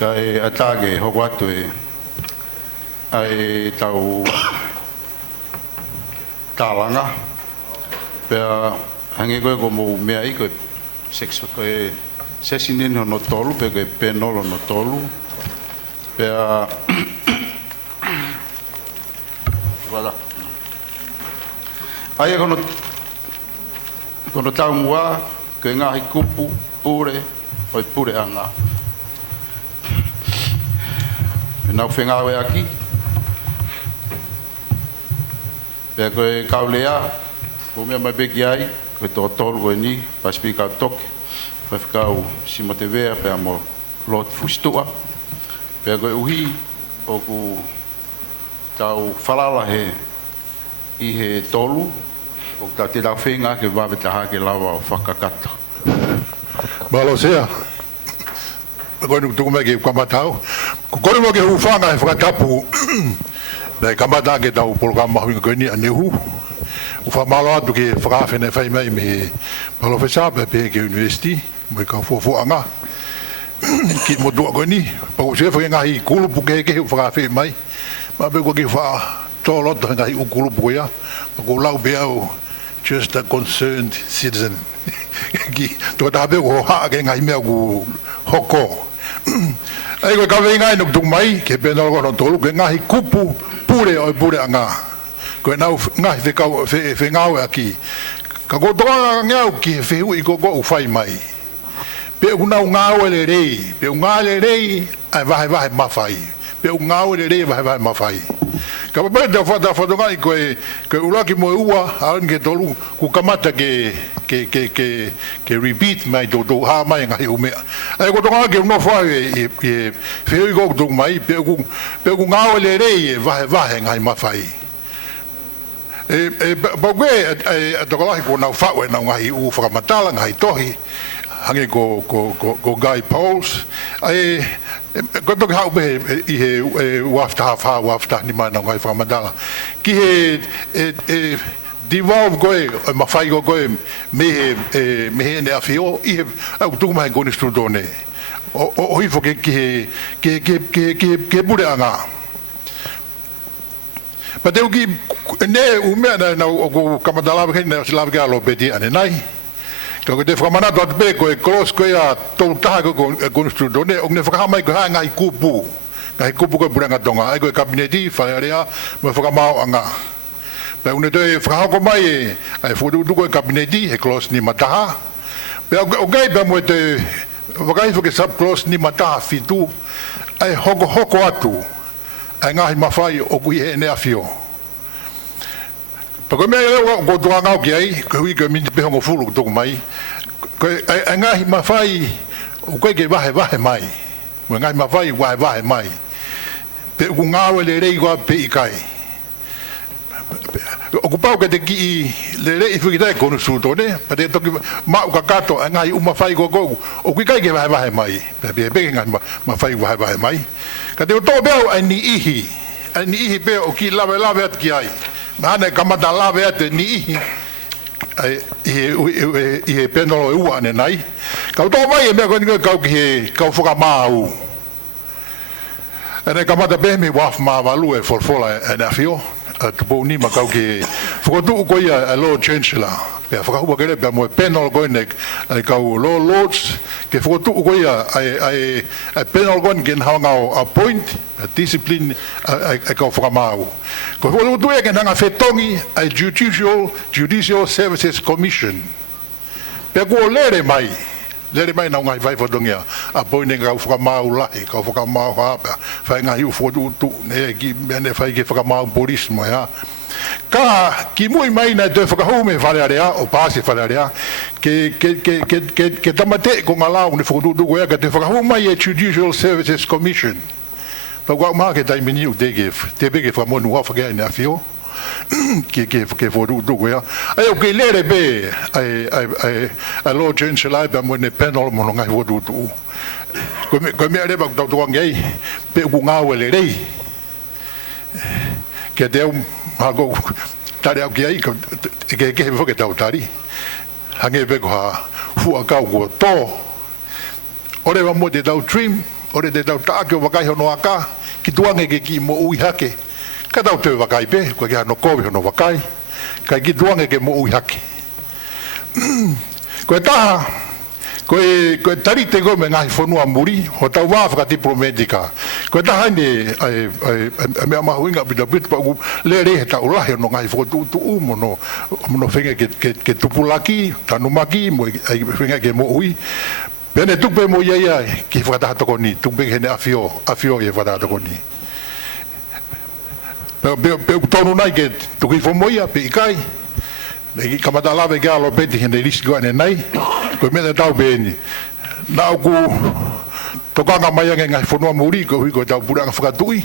Kai atage hoko atu ai tau Talanga pea hangi koe ko mo mea i koe sesinin no tolu pe koe penolo no tolu pea wala ai kono tau mua koe ngahi kupu pure oi pure anga nau Ngāue aki pea koe kaulea ko mea mai beki ai koe tō tolu koe ni Pasifika Kautoke Faifekau Simote vea pea mo Latu Fusitu'a pea koe uhi o ku tau whalala he i he tolu o tau te tau whenga ke wawetaha ke lawa o fakataha Malo sea koe nuk tuku me ke kamatau ko koe mo ke hufanga he fakatapu nei kamata ke tau Polokalama huinga koe ni anehu ufa malo atu ke whakawhene whai mai me malofesa pe ke university mo ka fuafuanga ki mo tua koe ni pako se whakengahi kulupu ke whakawhene mai ma pe koe ke wha tōlota ngahi ukulupu koe ya pako lau beau just a concerned citizen ki tō tabe ko haa ke ngahi mea ku hoko ai koe kawe ngai nuk tuk mai ke pēnā kono tolu ke ngahi kupu pure oi pure anga koe nau ngahi Ngāue aki ka kotoa ngiau ki he whiu i koko u whai mai pe u nau Ngāue le rei pe u Ngāue le rei ai vahe mawhai pe u Ngāue le rei vahe mawhai ka papai te whatongai koe uraki moe ua aon ke tolu ku kamata ke repeat mai tō haa mai ngahi umea ai kotonga ke uno whae e whiu i koko tuk mai pe u Ngāue le rei e vahe ngahi mawhai Baue a tokalahi ko nau whaue nau ngahi u whakamatala ngahi tohi hangi ko Guy Pauls ko toki hau behe i he waftaha wha waftaha ni mai nau ngahi whakamatala ki he devolve koe mawhai ko koe me he ene awhio i he au tukumahe koni strudone o hifo ke pure anga But they will give ne umea na o kamatala ke na sila ke alo beti ane nai. Ko te whamana tot be ko e close ko ya to taha ko konstrudo ne o ne whakamai ko hanga i kupu. Ngai kupu ko buranga Tonga ai ko kabineti whaarea mo whakamao anga. Pe une te whakako mai ai fodu ko kabineti he close ni mataha. Pe o gai pe mo te wakai fo ke sub close ni mataha fitu ai hoko atu. Ai ngahi mawhai o kui he nea whio. Pako mea leo ko tua ngau ki ai, ko hui ka minti pehongo fulu ko toku mai, ai ngahi mawhai o koe ke wahe mai. Mo ngahi mawhai wahe mai. Pe ku Ngāue le rei koa pe i kai. O ku pau ka te ki i le rei whikitai konu sūtone, pa te toki mau ka kato ai ngahi umawhai ko kou, o kui kai ke wahe mai. Pe ngahi mawhai wahe mai. Ka te o tō beau ai ni ihi pe o ki lawe at ki ai. Mahane kamata lawe at ni ihi, i he penolo e ua ane nai. Ka o tō mai e mea koe kau ki he kau whakamāu. Ane kamata pehme waf maa walu e folfola e na whio. Tupou ni ma kau ki whakotu koe a Lord Chancellor. Pea whakahua kere pea moe penol koe nek kau Lord Lords. Ke whakotu koe a penol koe ken haunga o appoint, a discipline a kau whakamau. Ko whakotu e ken hanga whetongi a Judicial Services Commission. Pea kua lere mai nau ngai vai whatongia a poine kau whakamau lahi, kau whakamau hapa, whai ngahi u whakotu ne ki mene whai ke whakamau polismo ya. Ka ki mui mai na te whakahume wharearea o pāse wharearea ke tamate ko ngā lau ne whakotu koea ka te whakahume mai e Judicial Services Commission. Pa kua maa ke taimi niu te peke whamonu whakea ina whio. Ke whakotu koea. Ai o ke lere be ai Lord Chancellor pe mo ne penol mono ngai whakotu. Ko mea reba ku tautuangi ai pe ku Ngāue le rei. Ke te au hago tare au ki ai ke he foke tau tari hange be ko ha fu ka ko to ore wa mo de tau trim ore de tau ta ke wakai hono aka ki tuange ke ki mo ui hake ka tau te wakai pe ko ke no ko hono wakai ka ki tuange ke mo ui hake ko ta ko tari te go me ngai fonua muri ho tau wa fa diplomatica ko ta hane ai me ma huinga bit pa le re ta ula he no ngai fo tu mo no fenga ke tupulaki tanumaki mo ai fenga ke mo ui bene tupe mo ia ki fa ta to ni tupe he afio e fa ta to ni pe tonu nai ke tu ki fo mo ia pe kai nei kamata lave galo beti hende ris go nei ko me tau beni na ku to kanga mai ngai fonua muri ko hui ko tau puranga fakatui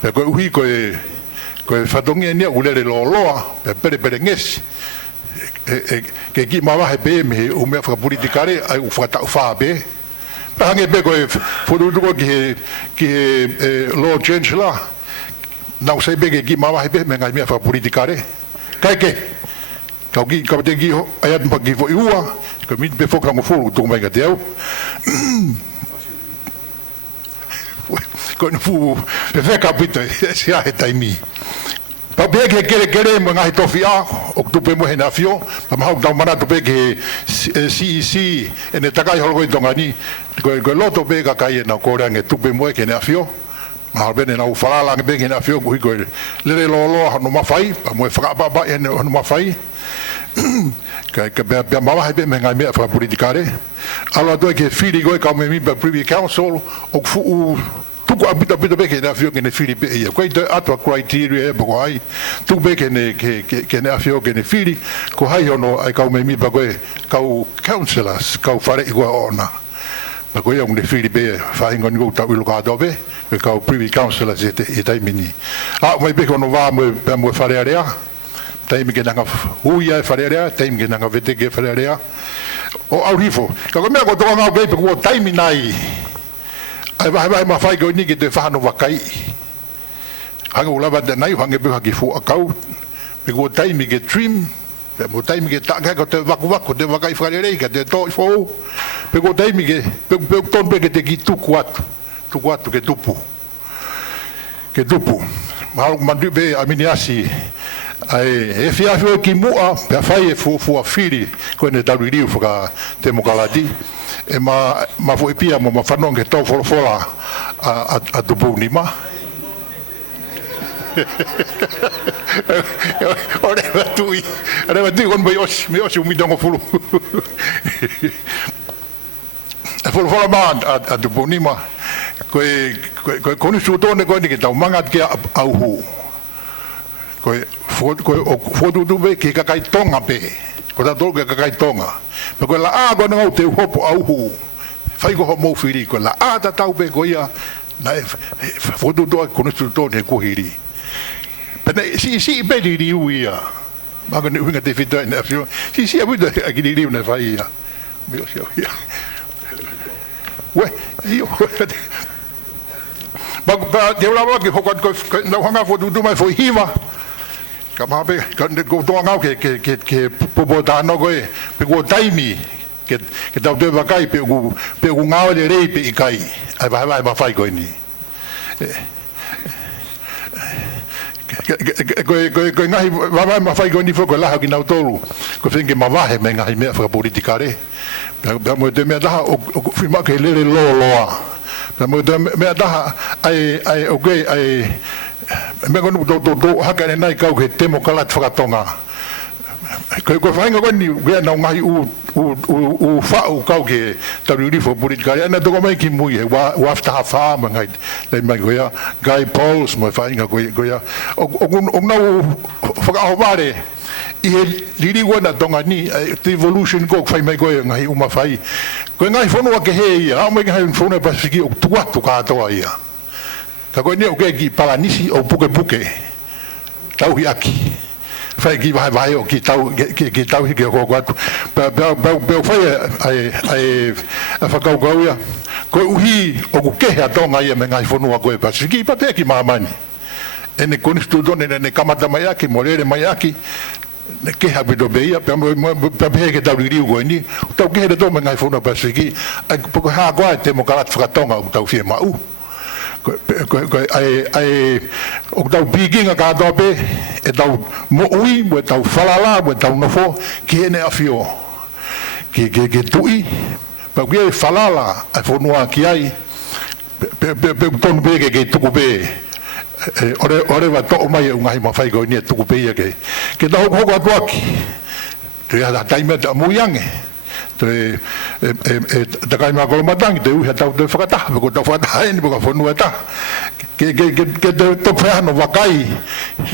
pe ko hui ko fatongi ni ulere lo loa pe pere ngesi ke ki mama he be me o me fa politikare ai u fa fa be hange be ko fodu ko ki lo chancellor na se be ke ki mama he be me ngai me fa politikare kai ke kau ki ka te ki ai at pagi fo iua ko mit be foka mo fo tu mai ga teu ko no fu pe fe kapito sia e taimi pa be ke mo ngai to fia o tu pe mo hena fio pa ma ho mana to be ke si ene takai ho go Tonga ni ko loto be ka kai na ko range tu pe mo ke na fio ma bene na ufala la be ke na fio ko le lo no ma fai pa mo fa ba ene no ma fai ka be mama he be me ngai me fa politikare ala do ke fili go ka me mi ba privy council o fu tu ko abita be ke na fio ke ne fili be e ko de atwa criteria bo ai tu be ke ne ke na fio ke ne fili ko hai ono ai ka me mi ba go ka councillors ka fare go ona ba go yo ne fili be fa ingo ngo ta ulo ka do be ka privy councillors e tai mini mai be ko no va mo fare area taimi ke nanga huia e wharerea, taimi ke nanga vete ke wharerea. O au rifo, ka mea ko toka ngau beipe kua taimi nai, ai wahe ma whai koe ni ke te whahano wakai. Hanga ulawa te nai, hange peha ki fu akau, pe kua taimi ke trim, pe mo taimi ke taka ko te waku, te wakai wharerei, ka te toi fōu, pe kua taimi ke, pe ton pe ke te ki tuku atu ke tupu. Ke tupu. Mahalo mandu be aminiasi, ai e fia fio ki mua pe fai e fu afiri ko ne tauririu fuka te mokalati e ma fu pia mo ma fanon ke to fola a Tupou ni ma ore tu kon boy me os mi dongo fulu e fola ma a Tupou ni ma ko ni su tone ko ni ke tau manga ke au hu ko fotu be ke ka kai Tonga pe ko ta tolga ka kai Tonga pe ko la a go no te hopo au hu fai go mo firi ko la a ta tau be ko ia na fotu do ko no to ne ko hiri pe si be di ia ma ko ne unga te fito na fio si a budo a ki di na fai ia me ia we io ba de la ke ko no hanga fotu do mai foi hiva kama be kan go to ngau ke popo no go pe go taimi ke tau te wakai pe go Ngāue le rei pe i kai ai vai ma fai go ni ko ngai vai ma fai go ni fo ko la ki nau tolu ko finge ma vahe me ngai me fa politikare pe mo te me da o fima ke le loa pe mo te me da ai okay ai me ko no do haka nei kau ke temo kala whakatonga ko whainga ko ni wea na ngai u whau kau ke taruri fo politikari ana toko mai ki mui he wafta hawha ma ngai nei mai goia Guy Pauls mo whainga goia o nau whakahobare i he liri wana tonga ni the evolution ko whai mai goia ngai uma whai ko ngai whanua ke he ia au mai ngai whanua Pasifiki o tuatu katoa ia ka ko ni o ke ki palanisi o puke tau hi aki fai ki vai o ki tau hi ke ko atu be fai ai Faifekau ia ko uhi o ku ke ha Tonga ia me ngai fonua ko Pasifiki pa pe ki mamani ene konstituto ne kamata mai aki morere mai aki ne ke habi do beia pe ke tau riu go ni tau ke de do ngai fona pasiki ai poko ha go te mo kala Tonga tau fie mau ai o tau biginga ka do be e tau mo ui mo tau falala mo tau no fo ke ne afio ke tui pa ke falala ai fonua ki ai pe ton be ke tuku be ore va to mai ungai ma fai go ni tuku be ke tau ko ko atuaki te ada taimi ta muyange te ta kai ma ko matang te u tau te fakataha ko tau fakataha ni ko fonua ta ke to fa no vakai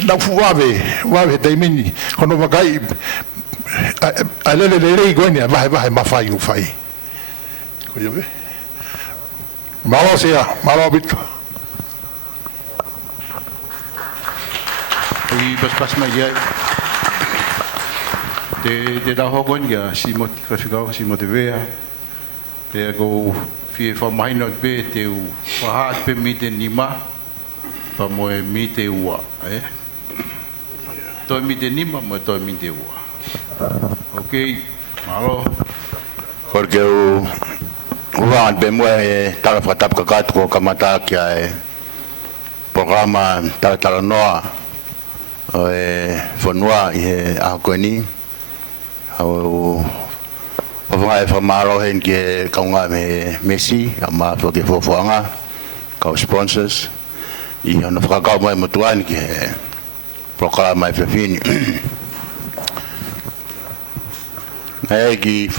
na fuave te mini kono vakai alele go ni vai ma fai u fai ko yo ve malo sea malo bit i pas mai ya te da hogon ya Simote Faifekau Simote vea pe go fie fa mai no pe te u fa pe mite nima pa mo mite ua to mite nima mo to mite ua okay malo porque o van be mo tala fatap ka ko kamata kia programa Talanoa fonua a Kuini o vai fa malo hen ke kaunga me Massey ama fo ke fofoanga ka sponsors i ona fakakau mai motuani ke Polokalama fefini Egi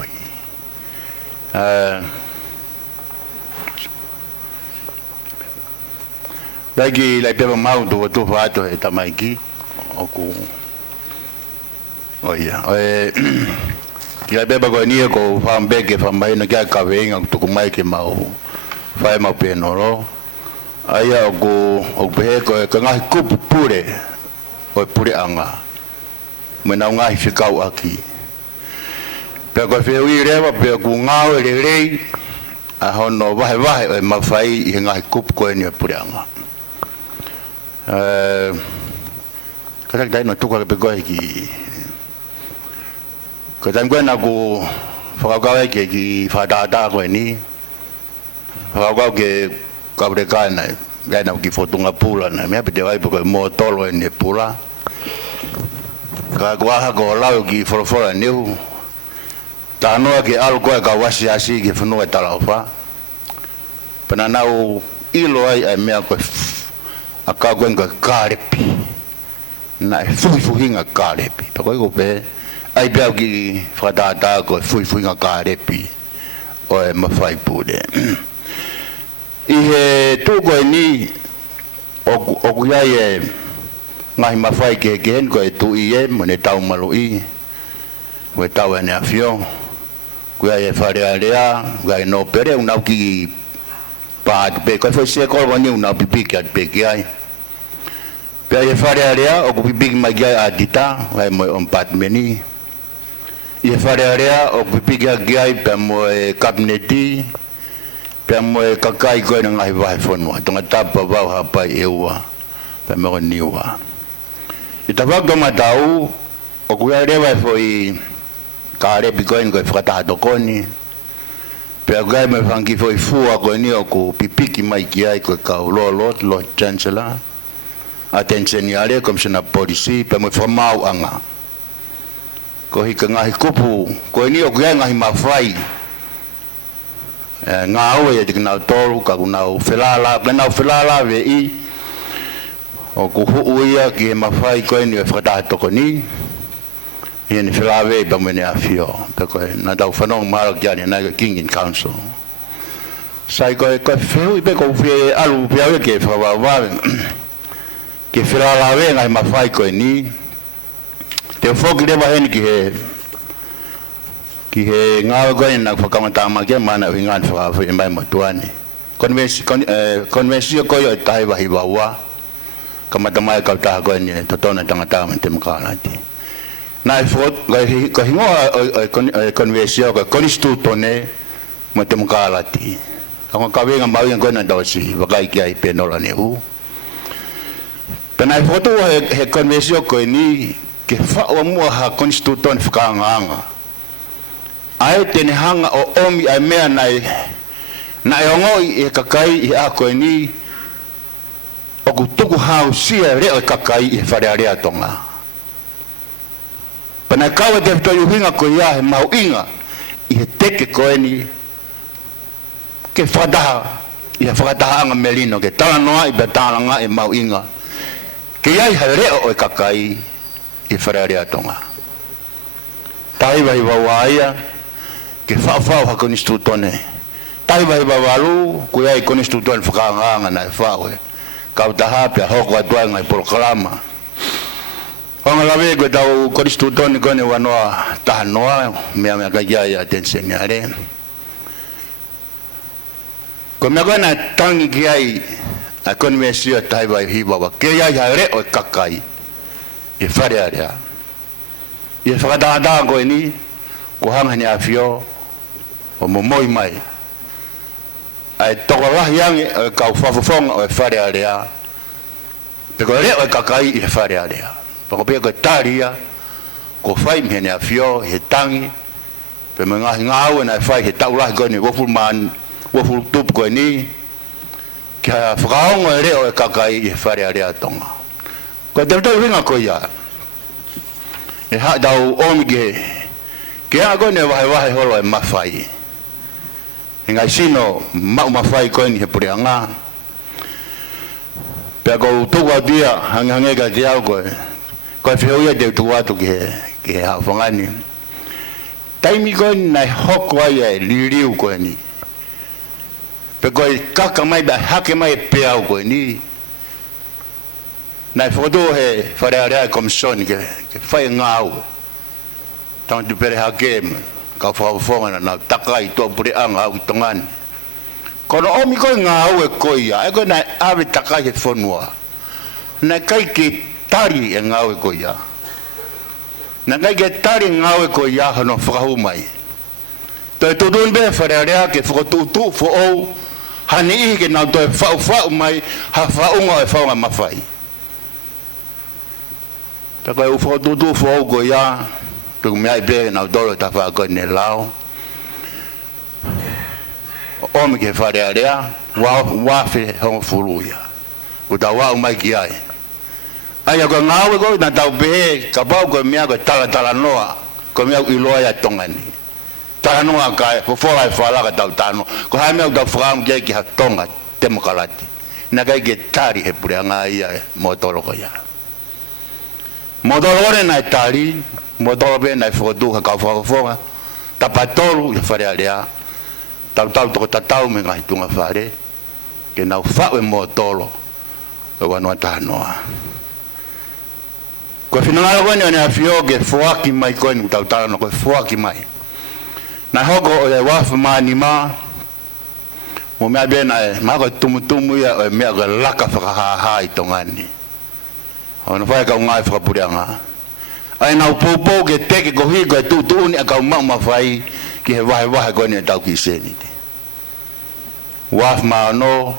lagi lai peba mau tu fato e tamaiki oku oia lai peba ko ni ko fambeke fambai na ka kavenga tu mai ke mau fai mau penoro aya oku ope ko ngai kup pure o pure anga mena ngai fikau aki pe ko fe ui reva pe ku Ngāue rei a hono vai e mafai i ngai kup ko ni pure anga kada dai no tuka pe ko ki ko tan gona ku fakakau ke ki fadada ko ni fakakau ke kabrekana gana ki fotunga pula na me pe vai ko mo tolo ni pula ka gua ko lau ki forfora niu Talanoa ke algo ka wasi asi ke funua talaofa pananau ilo ai mea ko aka gwenga karepi na fuifuinga karepi pa ko pe ai bia ki fadada ko fuifuinga karepi o mafai pude i he tu ko ni o ku ya ye ngai mafai ke gen ko tu i mo ne tau malui we tau ene afio ku ya fare area ga no pere una ki pa pe ko foi se ko ni una pipi ki pe ki ai pe ya fare area o ku pipi ma ga adita ga mo on pat meni ye fare area o pipi ga ai pe mo kabineti pe mo kakai ko na ngai vai fonua Tongatapu va ha pa eua pe mo niwa ita va do matau o ku ya reva foi kare bikoin ko fakataha dokoni pe gai me fangi foi fua ko ni o ku pipiki mai ki ai ko ka lo chancellor attention yale commissioner policy pe mo formau anga ko hika ngai kupu ko ni o gai ngai mafai Ngāue ya dikna toru ka kunau felala ve i o ku huia ki mafai ko ni fakataha dokoni ni filawe ba mene afio pe ko na dau fanong mal kiani na king in council sai ko feu pe ko fe alu pe ke fa va ke filawe ngai mafai ko ni te fok le ba hen ki he Ngāue ko na fakamata ma ke mana wingan fa fa mai matuani convention ko yo tai ba hibawa kamata mai ka ta ko ni totona tangata te makalati na fot ga hingo convention ga constituto ne mo te makalati ako ka venga ma ko na dosi ba kai ki ai penola ne u Pena foto he konvensio Kuini ke Fā'onelua ha konstitutone whakaanganga. Ai tene hanga o omi ai mea nai ongoi e kakai i a Kuini o kutuku hau sia reo e kakai i wharearea Tonga. Pena kawa te whito yuhinga ko ia he mau inga i he teke Kuini ke whakataha i he fakataha anga melino ke Talanoa i betalanga e mau inga ke iai ha reo o e kakai i wharearea Tonga. Taiwa i wawaia ke whawhau ha konistutone. Taiwa i wawalu ku iai konistutone whakaanganga na e whaue. Kautoke pia hoko atua ngai Polokalama. Onga lawe ko tau konistutone kone wanoa Talanoa mea kaia ia tensioni are. Ko mea kona tangi ki ai a konvensio taiwa i hiwawa ke iai ha reo e kakai i wharearea. I whakataha Kuini ko hanga ni awhio o Moimoi. Ai tokolahi ange o kau whafafonga o e wharearea. Peko reo e kakai i he wharearea. Pako pia ko taria ko whai mihe ni awhio he tangi. Pe me ngahi Ngāue na e whai he taulahi Kuini woful tupu Kuini. Kia whakaongo e reo e kakai i he wharearea Tonga. Ko te tau ringa ko ia. E haa tau omi ke a Kuini wahe holo e mawhai. E ngai sino mau mawhai Kuini he pureanga. Pea kou tuku au tia hange ka te au koe. Koe whihauia te tuku atu ki he hao whangani. Taimi Kuini nai hoko ai e liriu Kuini. Pe koe kaka mai ba hake mai e pea au Kuini. Nai whakatu he wharearea e komisioni ke whai Ngāue. Tanga tu pere hake ka whakawhonga na takai tō pureanga au ki Tongani. Kono omi koe Ngāue koe ia, e koe nai awe takai he whanua. Nai kai ke tari e Ngāue koe ia. Nai kai ke tari Ngāue koe ia hano whakahu mai. Toi tutun be wharearea ke whakatutu whaou, hani ihi ke nau toi whau mai, ha whaunga e whaunga mawhai. Pea koe u whakatutu whaou koe ia, tuku mea i bere nau dolo ta wha koe ne lao. Omi ke wharearea, wafe hongo furuia. Ko ta wau mai ki ai. Ai a koe Ngāue koe, na tau behe, ka pau koe mea koe Talanoa, koe mea iloa ia Tongani. Talanoa kai, fofora e whalaka tau tano. Ko hai mea tau whakaam kia ki ha Tonga, temokalati. Na kai ke tari he pureanga ia motoro ko ia. Motoro ore nai tari, motoro be nai whakatuka kau whakafonga, tapatoru i wharearea. Tau toko tatau me ngai tunga whare, ke nau whaue motoro, e wanoa Talanoa. Koe whinangalo koe ni ane awhio ke whoaki mai koe ni tau Talanoa, koe whoaki mai. Nai hoko o e wafa maani maa, mo mea bena e mako tumutumu ia o e mea koe laka whakahaha i Tongani. Ono whae kau ngai whakapureanga. Ai nau poupou ke teke ko hiko e tutuuni a kau mau mawhai ki he wahe koe ni e tau ki seni te. Wafa maa no,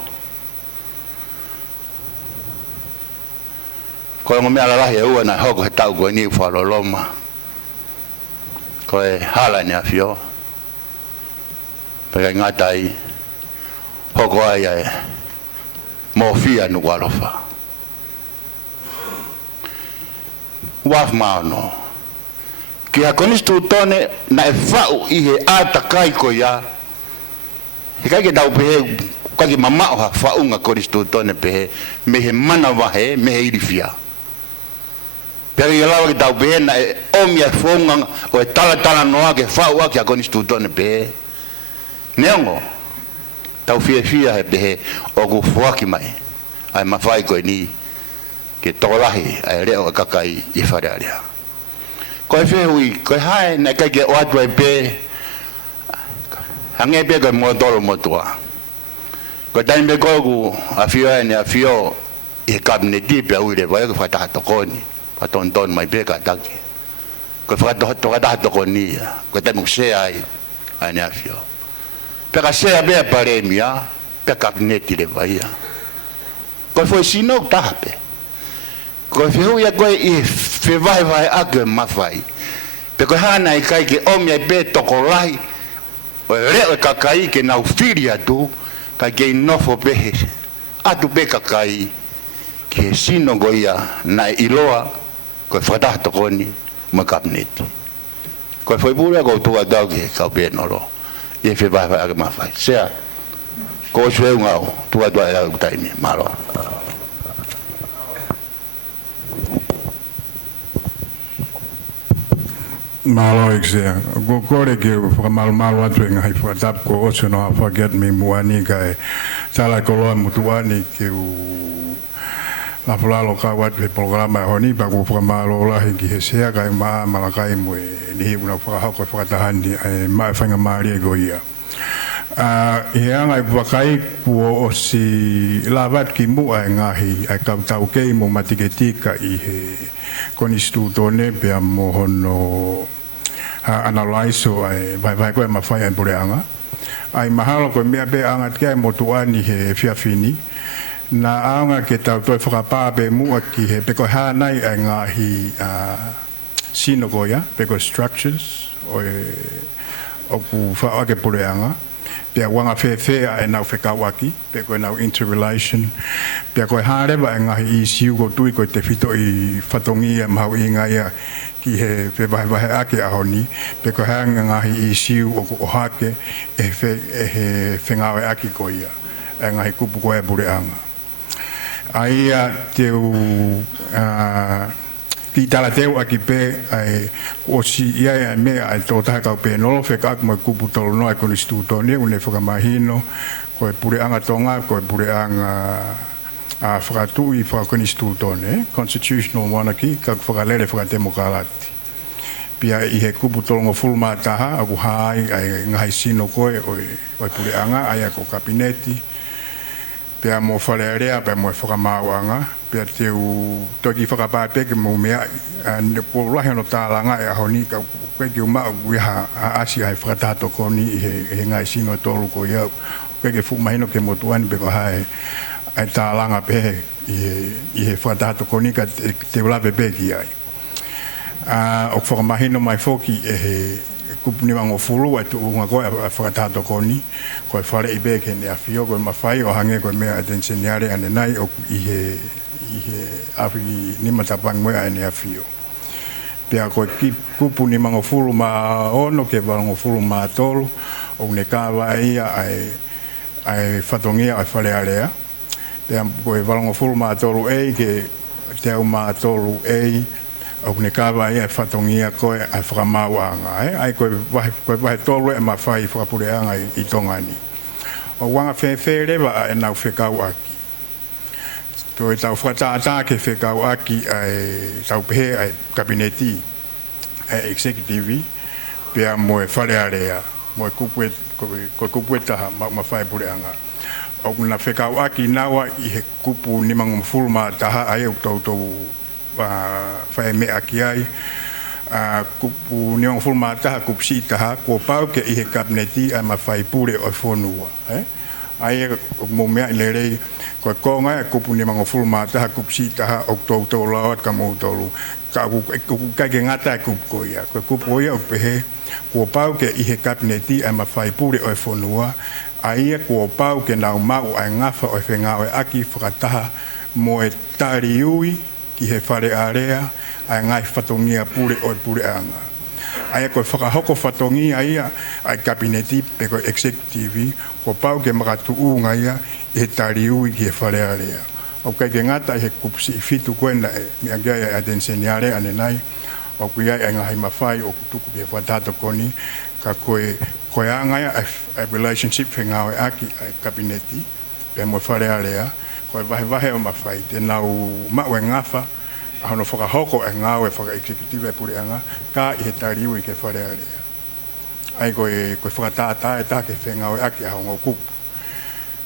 koe mo mea lalahi e ua nai hoko he tau koe ni whaloloma. Koe hala ni a whio. Peka ngatai hoko ai ai mofia Nuku'alofa. Waf maano. Ki ha konistutone na e whau i he ātakai ko ia. He kai ke tau pehe, kai ke mamao ha whaunga konistutone pehe, me he mana wahe, me he irifia. Pea ke lawa ke tau pehe na e omi e whaunga o e Talanoa ke whau aki ha konistutone pehe. Neongo, tau fia he pehe o ku whuaki mai, ai mawhai koe ni ke tokolahi ai reo e kakai i wharearea. Koe whihui, koe hae na kai ke oatua e pe, hange pe koe motoro motua. Koe taimi pe koe ku a whio e ne a whio i he kabineti pe uire, vai koe whakataha tokoni, whatonton mai pe ka taki. Koe whakataha tokoni, koe taimi kusea ai ne a whio. Peka sea bea paremia, pe kabineti le vaia. Koe foi sino tahape. Ko fihu ya ko I fe vai ake mafai. Pe ko hana I kai ke omi be tokolai. O re o kakai ke na ufiria tu ka ke nofo be. Atu be kakai ke sino goia na iloa ko fata tokoni ma kabineti. Ko foi pura ko tu ada ke ka be nolo. Ye fe vai ake mafai. Sea ko shwe ngao tu ada ya taimi malo. Malo exia. Go kore ke malo atu nga hai fakatap ko oso no forget me muani kai sala koloa mutuani ke u la fulalo ka wat pe Polokalama honi pa ko malo la ki hesea kai ma malakai mo ni una fa ko fakatahani ma fanga mari go ia. Ia ngai wakai ko o si lavat ki mu ai ngahi ai Kautoke mo matiketika I he konistutone pe mo hono analyze ai vai ko ma fai ai bureanga ai mahalo ko mea be anga ke mo tuani he fiafini na anga ke tau toi whakapā be mua ki he peko hānai ai ngahi sinogoia peko structures o ku wha ake pureanga pia wanga whewhea e nau whekawaki peko e nau interrelation pia koe hārewa e ngahi I siu ko tui ko te whito I whatongia mahau I ngaia ki he whewahewahe ake ahoni peko hanga ngahi I siu o ku ohake e he whengawe aki ko ia e ngahi kupu koe pureanga aia teu ki tala teu aki pe ai o si ia me ai to ta ka pe no fe ka mo kupu tolo no ai con istituto ne une foka mahino ko pureanga Tonga ko pureanga a fratu I fa con istituto ne constitutional monarchy ka foka lele foka demokrati pia I he kupu tolo ngo fulma taha aku hai ai ngai sino ko o pureanga ai ko kabineti pia mo falearea pe mo whakamawanga pia teu toki whakapāpe ke mo mea po lahi no Talanga e ahoni ka koe ki uma uiha a asi ai whakatato koni he ngai sino tolu ko iau koe ke fumahino ke mo tuani pe ko hae ai Talanga pe I he whakatato koni ka te ulape pe ki ai o whakamahino mai foki e he kupuni wango fulu atu unga koe a whakatato koni koe whare I beke ne a whio koe mawhai o hange koe mea atenseniare ane nai o I he awi ni matapang mea ane a whio pia koe kupuni wango fulu ma ono ke wango fulu ma tolu o ne kawa ia ai whatongia ai whalearea pia koe wango fulu ma tolu e ke teo ma tolu e o ne kawa ia whatongia koe ai whakamawanga ai koe wahe tolu e mawhai whakapureanga I Tongani o wanga whewherewa e nau whekau aki to e tau whakataata ke whekau aki ai tau pehe ai kabineti ai executive pia mo e whalearea mo e kupu taha mawhai pureanga o kuna whekau aki nawa I he kupu ni mangu mfulma taha ai o tau whae mea ki ai kupu neong fulma taha kupu si taha ko pau ke I he kabineti ai ma whai pure o Fā'onelua ai mo mea I lerei ko konga kupu neong fulma taha kupu si taha o tau lawat ka mo tolu ka kai ke ngata kupu ko ia ko kupu ia o pehe ko pau ke I he kabineti ai ma whai pure o Fā'onelua ai ko pau ke nau mau ai ngafa o Ngāue aki fakataha mo e tariui ki he whare area ai ngai whatongia pure o pureanga. Ai koe whakahoko whatongia ia ai kabineti pe koe executive ko pau ke makatu unga ia I he tariui ki he whare area. O kai ke ngata I he kupsi I fitu koena e mea gaya a tenseniare ane nai o kui ai ngai mawhai o kutuku ke whatato koni ka koe anga ia ai relationship he Ngāue aki ai kabineti pe mo whare area koe wahe o mawhai te nau mau e ngafa ahono whakahoko e Ngāue whaka-executive e pureanga ka I he tariui ke whare area. Ai koe whakatata e ta ke Ngāue aki ahongo kupu.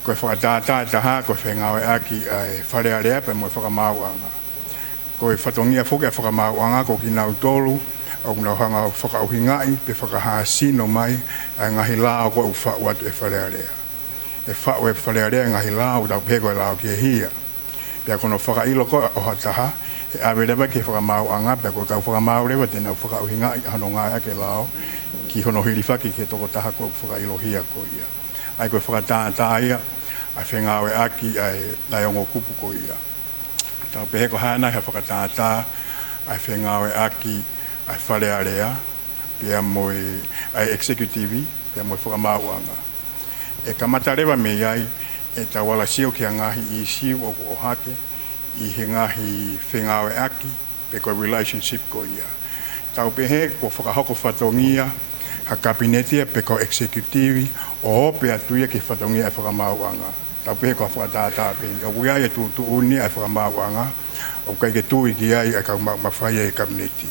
Koe whakatata e taha koe Ngāue aki ai whare area pe mo whakamauanga. Koe whatongia whuke whakamauanga ko ki nau tolu au nau hanga whakauhingai pe whakahasino mai ai ngahi lao koe u whau atu e whare area. E whau e whare area ngahi lao tau peko e lao ki e hia. Pea kono whakailo koe o hataha Aveleva ke whakamau anga, pe ko kau whakamau rewa tēnā whakauhinga i hano ngāia ke lao, ki hono hiriwhaki ke toko taha ko whakailohia ko ia. Ai koe whakatātā ia, ai whengāwe aki ai laiongo kupu ko ia. Tau pehe ko hana he whakatātā, ai whengāwe aki ai wharearea, pia moe ai executive, pia moe whakamau anga. E kamata rewa me iai, e ta wala sio ki a ngahi I siu o ko ohake, I he ngahi whengawe aki, pe koe relationship ko ia. Tau pehe ko whakahoko whatongia, ha kabinetia pe koe executive, o pe atuia ki whatongia e whakamauanga. Tau pehe ko whakatātā peni. O kuia e tu uni e whakamauanga, o kai ke tui ki ai e kau mawhai e kabineti.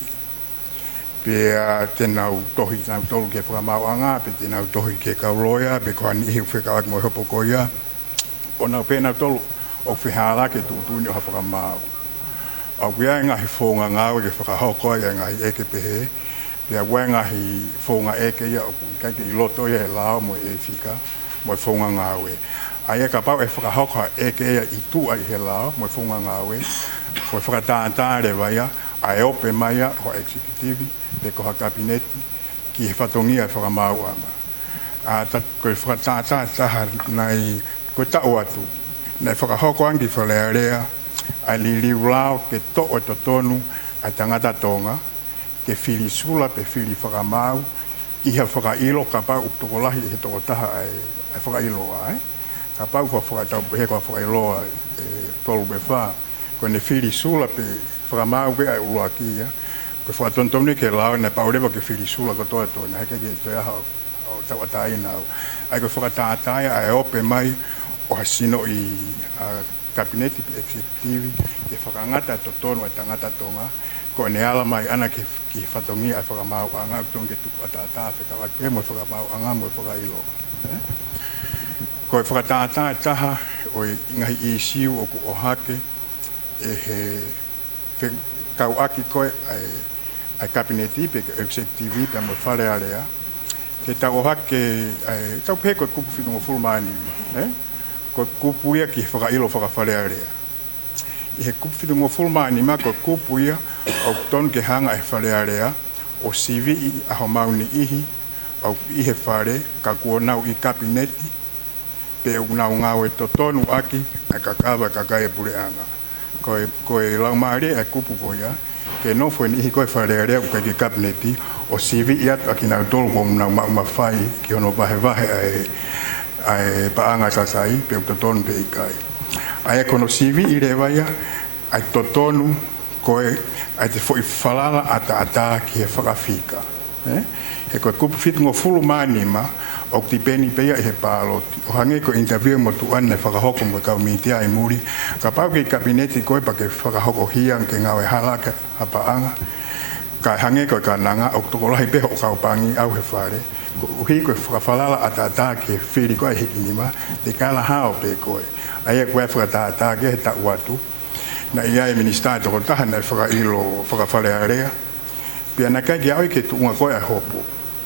Pea tenau tohi nau tolu ke whakamauanga, pe tenau tohi ke kauroia, pe koe anihi whekawak mo hopo ko ia. O nau pe nau tolu, o whihara ke tūtuni o hawhakamau. O kia ngahi whonga Ngāue ke whakahokoa ia ngahi eke pehe, pia wai ngahi whonga eke ia o kaike I loto ia e lao mo e whika, mo e whonga Ngāue. Ai e ka pau e whakahokoa eke ia I tua I he lao, mo e whonga Ngāue, mo e whakatātā rewa ia, a e ope mai ia ho executive, pe ko ha kabineti, ki he whatongia e whakamauanga. A koe whakatātā taha nai koe tau atu, nei whakahoko angi whalearea, ai li rao ke to'o to tonu ai tangata Tonga, ke whiri sula pe whiri whakamau, iha whakailo ka pau uptokolahi he toko taha ai whakailoa, ai. Ka pau kua whakatau he kua whakailoa tolu be wha, ko ne whiri sula pe whakamau pe ai uruakia, ko whakatontoni ke lao, ne paurewa ke whiri sula ko toa tona, heke ke toi aha o tawatai nau. Ai ko whakatātai ai ope mai, o hasino I kabineti executive ke whakangata to tonu e tangata Tonga ko ne ala mai ana ki whatongi ai whakamau anga tong ke tuku atātā whekawak pe mo whakamau anga mo whakailo. Ko e whakatātā taha o ngahi I siu o ku ohake e he kau aki koe ai kabineti pe executive pe mo wharearea ke tau ohake tau pe koe kupu whinu o fulmani ko kupu ia ki whakailo whakawharearea. I he kupu whitungo fulmani ma ko kupu ia o ton ke hanga e wharearea o CV I aho mauni ihi o I he whare ka kua nau I kabineti pe u nau Ngāue to tonu aki e kakawa kakai e pureanga. Ko e lau maare e kupu ko ia ke nofo ni ihi koe wharearea u kai ki kabineti o CV ia aki nau tolu ko nau mawhai ki hono vahe ai paanga sasai pe totonu pe ikai. Ai kono CV I rewa ia ai totonu koe ai te foi falala ata ki he whakawhika. He koe kupu whitungo fulu manima o ti peni peia I he pāloti. O hange ko interview mo tu ane whakahoko mo kau mitia I muri. Ka pau ki kabineti koe pa ke whakahoko hiang ke Ngāue halaka ha paanga. Ka hange koe ka nanga o tokolahi peho o kau pangi au he whare. Uhi koe whakawhalala ata ke whiri koe hikinima, te kala hao pe koe. Ai e koe whakatātā ke he tau atu. Na ia e ministāi toko taha nei whakailo whakawhalearea. Pia na kai ki au ke tuunga koe a hopo.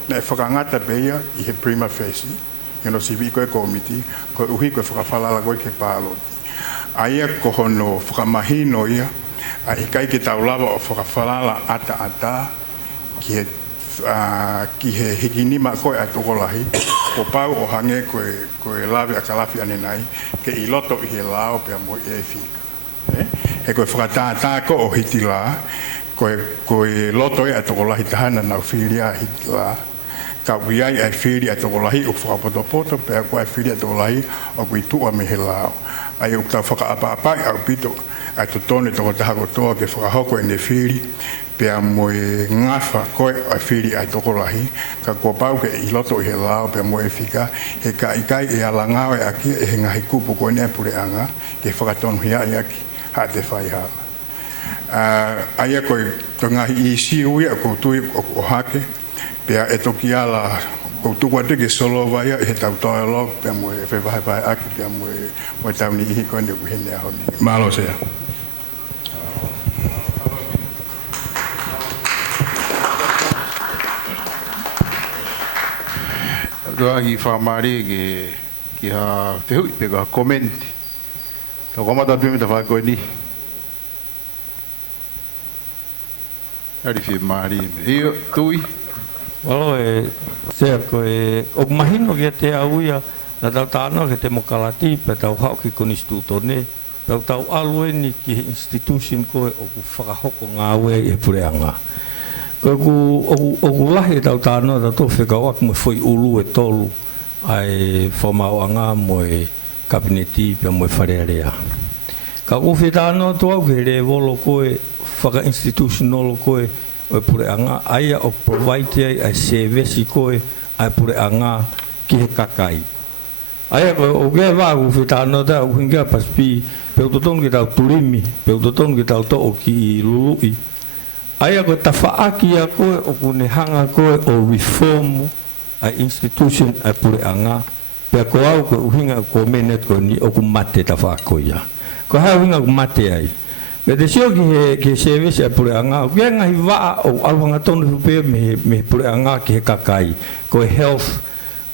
Na e whakangata pe ia I he prima facie, ino sivi koe komiti, koe uhi koe whakawhalala koe ke pāloti. Ai e ko hono whakamahino ia, ai kai ke tau lava o whakawhalala ata ki he hikinima koe a tokolahi, ko pau o hange koe lawe a kalafi ane nai, ke I loto I he lao pia mo I e whika. He koe whakatātā ko o hiti la, koe loto I a tokolahi tahana nau whiri a hiti la, ka uiai ai whiri a tokolahi o whakapotopoto, pia koe whiri a tokolahi o koe tua me he lao. Ai o tau whakaapa-apai au pito, ai totone toko taha kotoa ke whakahoko e ne whiri, pia moe ngafa koe ai whiri ai tokolahi, ka kua pau ke I loto I he lao pia moe whika, he ka ikai e ala Ngāue aki e he ngahi kupu koe nea pureanga, ke whakatonu hia I aki, ha te whai hala. Aia koe to ngahi I siu ia ko tui o hake, pia e toki ala ko tukua teke solo vai e he tau toa log, pia moe whewahewai aki, pia moe tauni ihi koe ne kuhene ahoni. Malo sea. Doangi whamare ki ha te hui pe ka komenti. Tau kamata pime ta whakoe ni. Ari fi mari me. Io tui. Walo se ko o mahino ke te auia na tau tāno ke te mokalati pe tau hao ki konistuto ne. Tau alue ni ki institution koe o ku whakahoko Ngāue e pureanga. Koe ku lahi tau tāno ta tō whekau aku mo whoi ulu e tolu ai whamauanga mo e kabineti pe mo e wharearea. Ka ku whetano tō au ke re wolo koe whaka institutional koe o e pureanga aia o provide ai service koe ai pureanga ki he kakai. Aia o ke wāku whetano ta u hinga paspi pe o tonu ki tau turimi, pe o tonu ki tau to'o ki lului. Aia koe ta whaaki a koe o kune hanga koe o reform a institution a pureanga. Pe a ko au koe uhinga ko menet koe ni o ku mate ta whaakoia. Ko hea uhinga ku mate ai. Me te sio ki he service a pureanga, o kia ngahi waa o aluanga tonu hupea me pureanga ki he kakai. Koe health,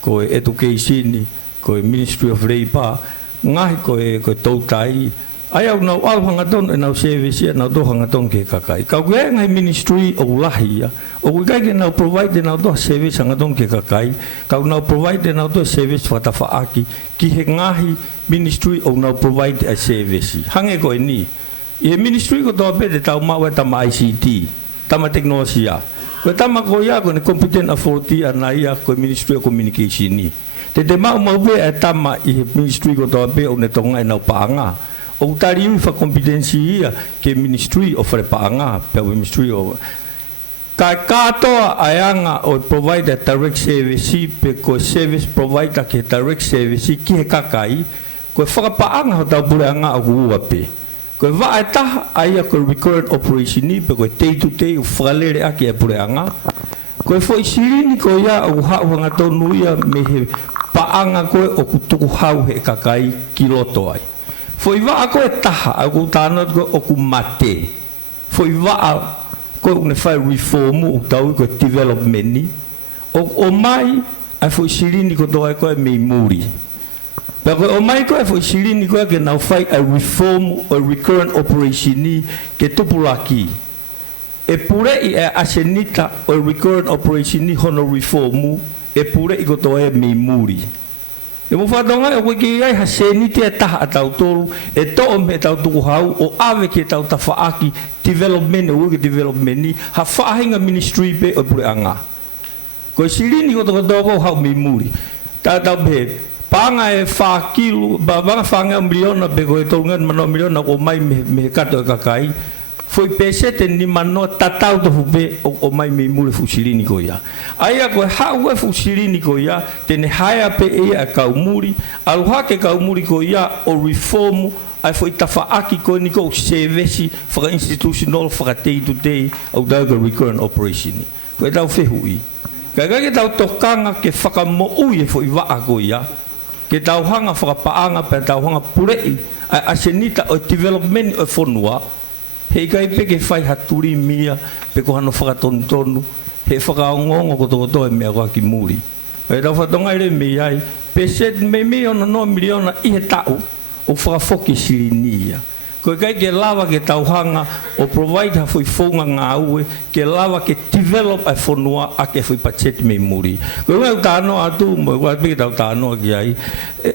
koe education, koe Ministry of Labour, ngahi koe tautai. Ai au nau aluanga tonu e nau service nau dohanga tonu ki he kakai. Kau kia ngahi ministry o lahi ia. O kui kai ke nau provide nau doha service anga tonu ki he kakai. Kau nau provide nau doha service whatafaaki ki he ngahi ministry o nau provide a service. Hange koe ni. I ministry ko toa pete tau maua tama ICT, tama teknolosia. Koe tama ko ia koe ne competent authority ana ia koe Ministry of Communication ni. Te mau pe e tama i ministry ko toa pe o ne tonga e nau paanga. O utari ui fa competency ia ke Ministry of Paanga, pe o Ministry of... Kai katoa ayanga o provide a direct service pe ko service provider ke direct service ki he kakai, koe whakapaanga ho tau pureanga o kuua pe. Koe waa e taha aia koe recurrent operation ni pe koe tei tu tei u whakalere aki e pureanga. Koe fo isirini koe ia o hauhanga tonu ia me he paanga koe o kutuku hau he kakai ki loto ai. Fo i waa koe taha au ku tānot koe o ku mate. Fo i waa koe une whai reformu o tau koe development ni. O mai ai fo isirini koe toa koe mei muri. Pero o mai koe fo isirini koe ke nau whai a reform o recurrent operation ni ke tupulaki. E pure i e asenita o recurrent operation ni hono reformu e pure i koto e mei muri. E mo whatonga e koe ki ai haseniti e taha a tau tolu e to'o me tau tuku hau o ave ke tau ta whaaki development o uke development ni ha whaahinga ministry pe o pure anga. Koe sirini koto koto hau mei muri. Ta tau pe panga e wha kilo, banga whanga miliona pe koe tolungan mano miliona o mai me kato e kakai. Foi pesete ni mano tatau to fupe o mai me mule fusilini ko ia. Aia ko hau e fusilini ko ia, tene haia pe e a kaumuri, aluha ke kaumuri ko ia o reform ai foi tafaaki ko ni ko service for institutional for tei to tei au da recurrent operation. Ko tau fehui. Kaga ke tau tokanga ke whakamo ui e foi waa ko ia. Ke tau hanga whakapaanga pe tau hanga purei a asenita o development o fonua. He kai pe ke whai haturi mia pe ko hano whakatonu he whakaongongo koto e mea koa ki muri. Pe tau whatonga ere mea ai pe set me mea ono no miliona i he tau o whakafoki sirinia. Koe kai ke lava ke tau hanga o provide ha fui whaunga Ngāue ke lava ke develop a whanua a ke fui pachet me muri. Koe ngau tānoa atu mo koe pe ke tau tānoa ki ai.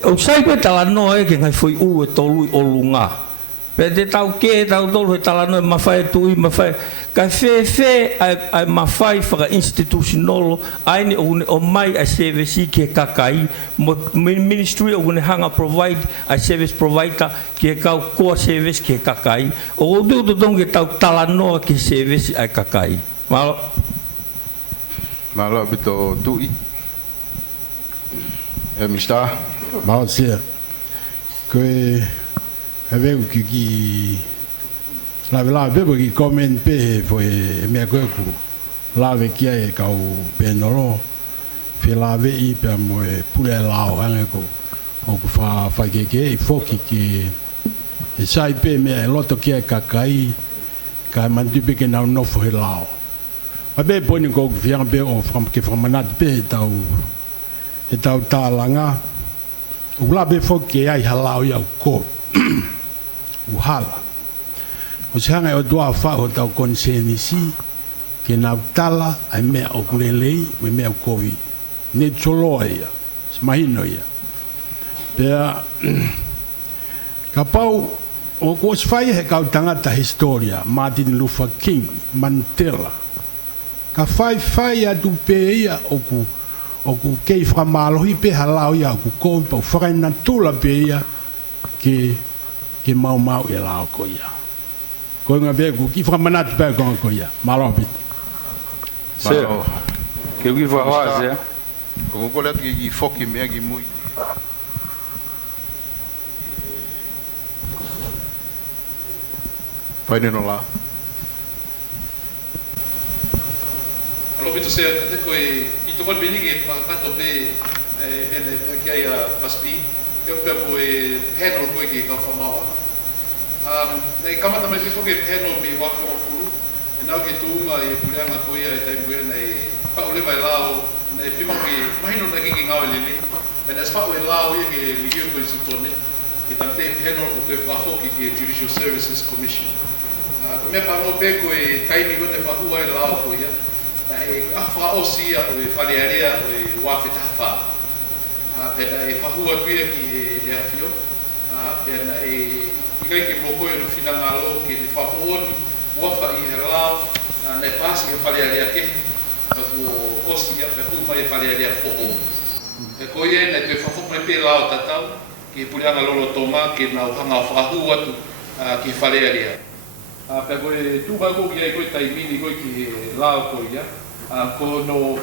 O sai koe Talanoa e ke ngai fui ulu e tolu i olunga. Pe te tau ke tau tolu he Talanoa mawhai tui mawhai. Kai whewhe ai mawhai whaka institutional aini o mai a service ki he kakai. Ministry o kune hanga provide a service provider ki he kau koa service ki he kakai. O udu tutongi tau Talanoa ki service ai kakai. Malo. Malo bito tui. Mista. Malo sia. Koe aveu ki la bebo ki comment pe foi mea koe ku lave ki ai kau penoro fe lave i pe mo e pule lao anga ko o ku fa keke i foki ki e sai pe me loto ki ai kakai ka mandu pe ke na no fo he lao a be boni ko fiang be o from ke from manat pe tau e tau Talanga u la be foki ai halao ya ko uhala o se hanga o doa wha o tau konsenisi ke nau tala ai mea o kulelei me mea o kovi ne toloa ia smahino ia pea ka pau o ko sfai he kau tangata historia Martin Luther King Mandela ka fai atu pe ia o ku kei whamalohi pe halau ia ku kou pau whakaina tula pe ia ke mau ia lao ko ia ko ngā pe ku ki whamanatu pe ko ia malo pit se ke wi wa se ko le ki foki me ki mui Fā'onelua. Alo beto se te koe I tokon beni ke whakato pe pene ki ai a Busby ke pe koe panel koe ke ka whamawa. Nei kamata mai pe koe panel me waka o furu e nau ke tuunga e pureanga koe e tai mue nei Fā'onelua e lao nei pima ke mahino na ki Ngāue lele pena es Fā'onelua e lao ia ke ligio koe sutone ke tamte panel o te whafoki ke Judicial Services Commission. Me pango pe koe taimi ko te whahua e lao ko ia e whaosia o e wharearea o e wafetaha pena e whahua tuia ki e awhio pena e ikai ke moko e rufina ngalo ke te whapooni wafa I he lao na e pasi e wharearea ke ku osia pe huma e wharearea fo'o e ko ia na te whafok mai pe lao tatau ke pureanga lolo toma ke na uhanga whahua tu ke wharearea pe koe tuka ko ki ai koe taimini koe ki lao ko ia ko no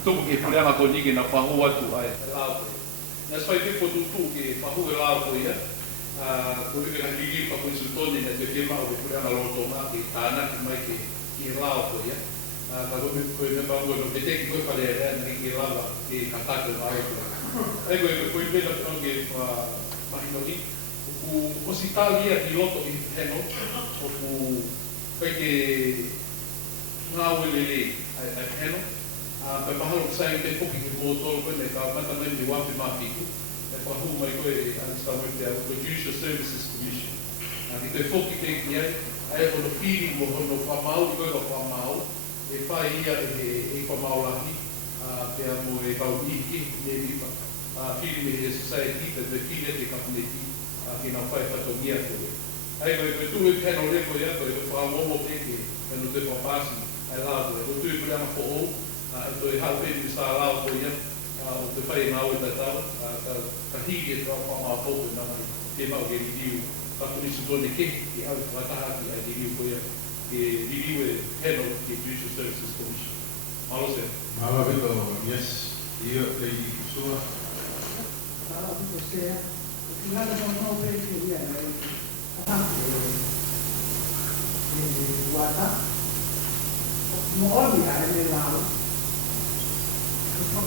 tuku ke pureanga ko nike na whahua tu ai lao ko ia. Nas whai pifo tutu ke whahua lao ko ia ko ike na ligi pa koe sutoni na te kema o ke pureanga lotonga ke tāna ki mai ke lao ko ia. Ka koe me pangu no pete ki koe wharearea na ke lava ke katake na ai ko. Ai koe pena pange pahinoni o si talia I loto I heno o ku peke Ngāue lele ai heno pe mahalo sai te poki ke motor ko ne ka mata mai ni wapi mafiku e pa hu mai ko e ansta mo te o Judicial Services Commission ki te foki te ki ai o no feeling mo no famau ko ko famau e fa ia e famau lahi pe mo e ka uiki ne ni pa feeling e society pe feeling te kapneti ki na whai whatongia koe. Ai koe tuhe pēno re koe ia koe whamomo teke no te whapasi ai lao koe. Koe tuhe pureanga who'o e toi hau pēni sa lao koe ia o te whai Ngāue tatau ka higi e tau whamao tōku na mai te mau ke ririu whakunisu tōne ke ki au whataha ki ai ririu koe ia ke ririu e pēno ki Judicial Services Commission. Malo se. Malo vito, yes. Io te I kusua. Malo vito se. Nada não veio que ia né guarda mo olha ele lá o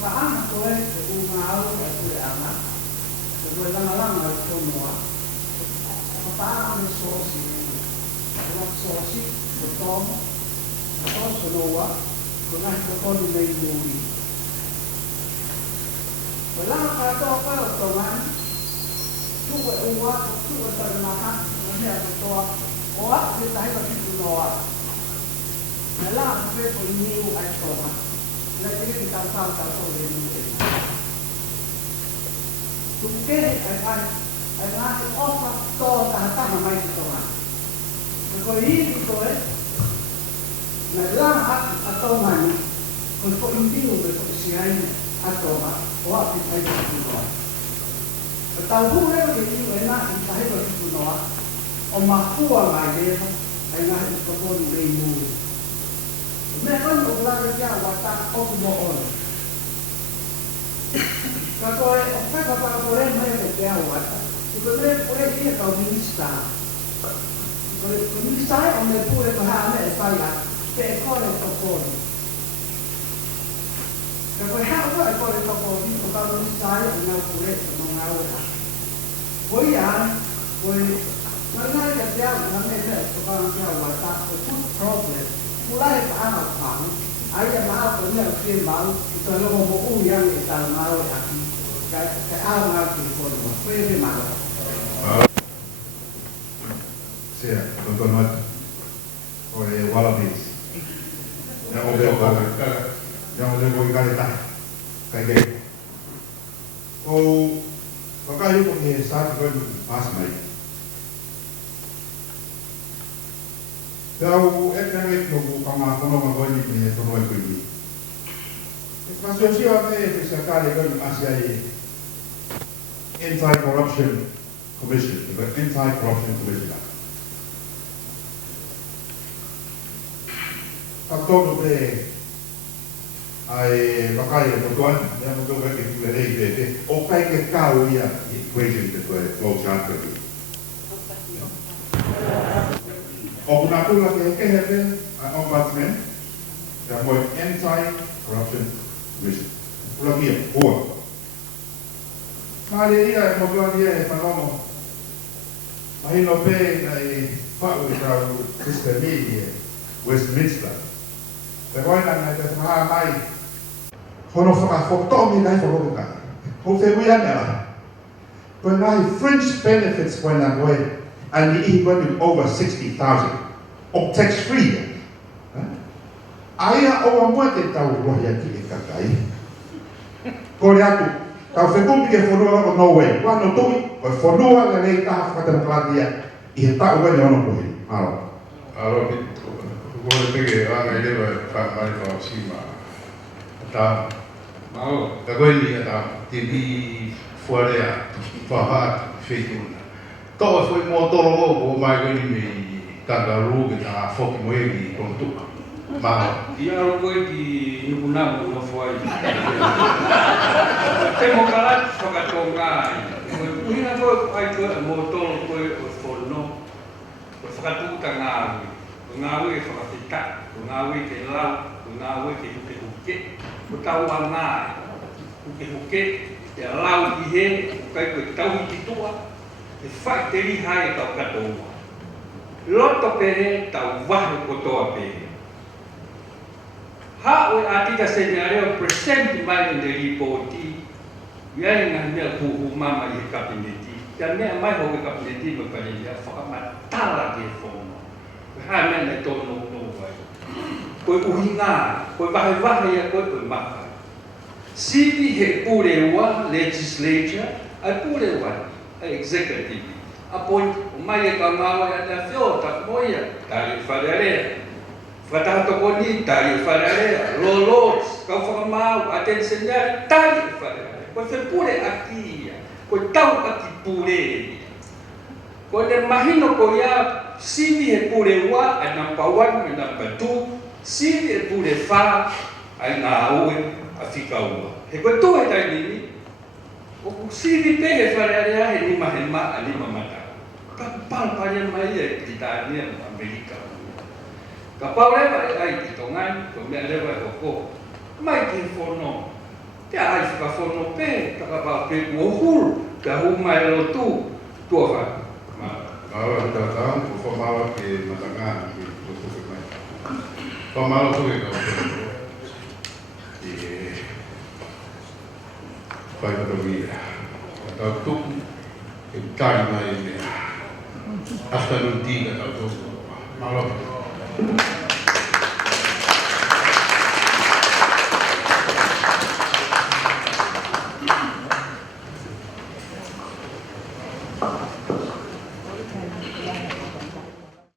paana koe o Ngāue e pureanga o langa o tomoa o paana me sosi o tomo o sonoa ko na ko toni nei muri o langa Kautoke o tomani tuwe uwa, tuwe taranaha, nahea kutoa, oa te tahiwa kitu noa. Na la hape po niu ai tonga, na teke ki tau le niu. Tukere ai ngāti ofa tō tahatanga mai ki tonga. Ko hiri koe, na la a tonga ni, ko po indiu me po siaine a tonga, oa te tahiwa kitu noa. Tau hūreo ke iu e nā I tahewa kitu noa, o mahua mai reha, ai ngā I kakoni rei mūri. Mea kani o kulare kia wata oku mo ono. Ka koe o whakapaka kore mai o kia wata, I koe mea kore kia kau minista. Koe minista o me pure ko haa me e whaia, pe e kore kakoni. Ka koe haa koe kore kakoni, ko kau minista o ngā pure ko Ngāue ha. Koe ai, koe, ngai ka te au, nga me me, ko kau kia wata, ko put problem, kulahe ka ana whāu, ai a maa ko mea whie mau, I toi lomo mo ui ange e tau Ngāue aki, ka au ngā ki kōrua, koe re mau. Sea, tono atu, o e Wallabies. yang le ko ka ta kai ke o ka yu ko ni sa ko pas mai Tau etnangit no kama kono ngoni ni to no Kuini. Masosio ame fisakale ko Massey Anti-Corruption Commission, the Anti-Corruption Commission. Kautoke ai vakaya ko tuan, ya mo ko ke le le o kai ke kau ia equation ke flow chart ke. O kuna pula ke hepe ombudsman, ya mo Anti-Corruption Commission. Pula kia, boa. Mari ia mo tuan ia e panomo. Mahino pe nei Fā'onelua system media Westminster. Te koina ngai te whaha mai. Hono whakafotomi ngai whakoroka. Ho te wia mea. Koe ngai fringe benefits koe na koe. And the ihi koe over 60,000. O tax free. Aia oa mua te tau rohi aki e kakai. Kore atu. Tau whekupi ke whanua o Ngāue. Wano tui. Koe whanua le rei taha whakatamaklatia. I he tau wene ono koe. Aro. Aro, Kore pege anga I lewa mai wha sima. Ta mao, ta Kuini ta te ni fuarea whaha whetuna. Toa fwoi mō toro o mai Kuini me kangaroo ke ta whoki moe ki Kautoke. Mao. Ia aro koe ki Nuku'alofa no whai. Te mokalati whakatonga ai. Uina koe ai koe mō toro koe o whono. Koe whakatuta Ngāue. Ngāue e whakawhita, Ngāue ke lau, Ngāue ke huke. Ko tau a ngāe, huke, te lau I he, kai koe tau I titua, te whai te riha e tau katoa. Loto pe he, tau wahe kotoa pe he. Ha'oe atita senareo presenti mai in the reporti, iai ngā mea kuhu mama I he kabineti. Te mea mai ho ke kabineti me parelia, whakamatala ke whono. Hai mea nei tono no vai. Koe uhi ngā, koe wahe ia koe maka. Sivi he purewa legislature, ai purewa executive. Appoint o mai e ka Ngāue a te whiota moia, tari wharearea. Whataha toko ni, tari wharearea. Lords, kau whakamau, atensenyari, tari wharearea. Koe whepure aki ia, koe tau aki purerea. Koe ne mahino ko ia, Sivi he purewa ai number 1 and number 2, Sivi he purewha ai Ngāue a Faifekau. He koe tue tai nini, o Sivi pe he wharearea he lima he ma a lima mata. Ka palparia mai e ki tānia Amerika. Ka Paula e ai ki Tonga, ko mea lewa e hoko. Mai ki whono, te ai whakawhono pe, takapau pe kuohuru, ka humai lotu, tua wha. Mawa tatang ko mawa ke matanga ke Kautoke mai. Ko mawa ko ke Kautoke. Faifekau. Kautoke ke tari mai ne. Hasta no diga Kautoke. Mawa.